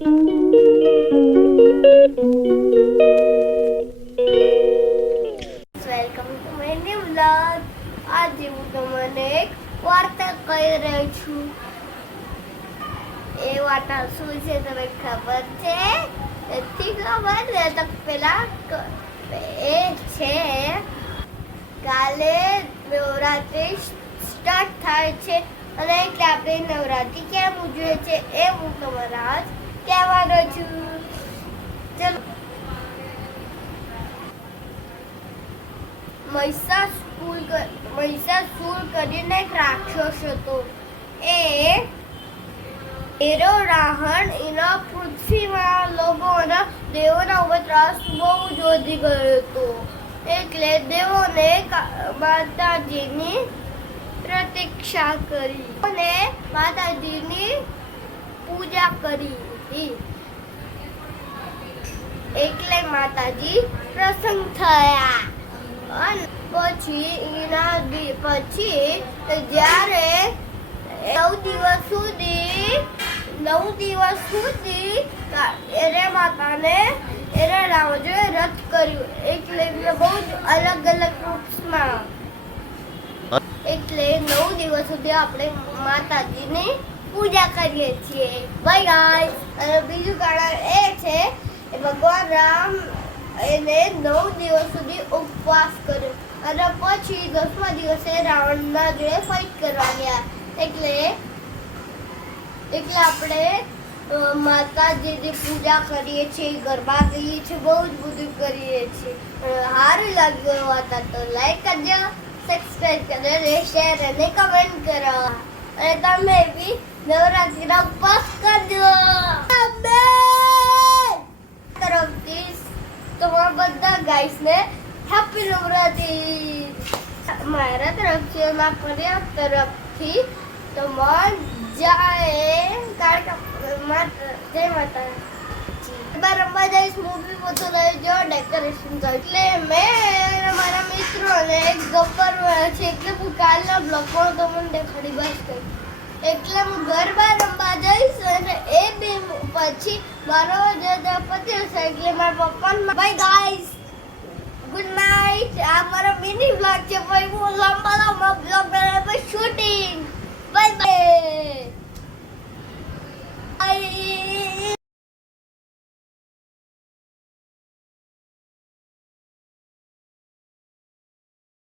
Welcome to my new vlog. આજે હું તમને એક વાર્તા કહી રહી છું. એ વાર્તા શું છે તમને ખબર છે? નથી ખબર તો પેલા એ છે કાલે નવરાત્રી સ્ટાર્ટ થાય છે અને એટલે આપણે નવરાત્રી કેમ ઉજવે છે એ હું તમારા આજ કહેવાનો છું. ચલો. મહિષાસુર કરીને એક રાક્ષસ હતો. એનો રાવણ એના પૃથ્વીમાં લોકો અને દેવોના ઉપર ત્રાસ બહુ જ વધી ગયો હતો. એટલે દેવોને માતાજીની પ્રતીક્ષા કરી અને માતાજીની પૂજા કરી. એટલે માતાજી પ્રસન્ન થયા. અને પછી જ્યારે 9 દિવસ સુધી એને માતાને એને રાવજોએ રથ કર્યું. એટલે બહુ જ અલગ રૂપમાં. એટલે 9 દિવસ સુધી આપણે માતાજીની પૂજા કરીએ છીએ. Bye guys. અને બીજું કારણ એ છે કે ભગવાન રામ એને 9 દિવસ સુધી ઉપવાસ કર્યો અને પછી 10મા દિવસે રાવણના જોડે ફાઇટ કરવા ગયા. એટલે આપણે માતાજીની પૂજા કરીએ છીએ, ગરબા ગાઈએ છીએ, બહુ જ બધું કરીએ છીએ. સારું લાગ્યું વાર્તા તો લાઈક કરજો, સબસ્ક્રાઇબ કરજો, શેર અને કમેન્ટ કરો. અને તમે બી નવરાત્રીના ઉપવાસ કરજો. તરફથી તમારા બધા ગાઈસને હેપી નવરાત્રી. મારા તરફથી મારા પરિવાર તરફથી તો જય માતા. રમવા જઈશ, મૂવી બધું રહેજો, ડેકોરેશન એટલે મેં મારા મિત્રોને એક ગબ્બર છે. એટલે હું કાલના બ્લોગમાં તમને દેખાડી બસ કઈ. એટલે હું ગરબા રમવા જઈશ અને એ બી પછી મારો જે પતિ હશે એટલે મારા પપ્પા. Bye guys, good night. આ મારો મિની બ્લોગ છે. ભાઈ હું લાંબા બ્લોગ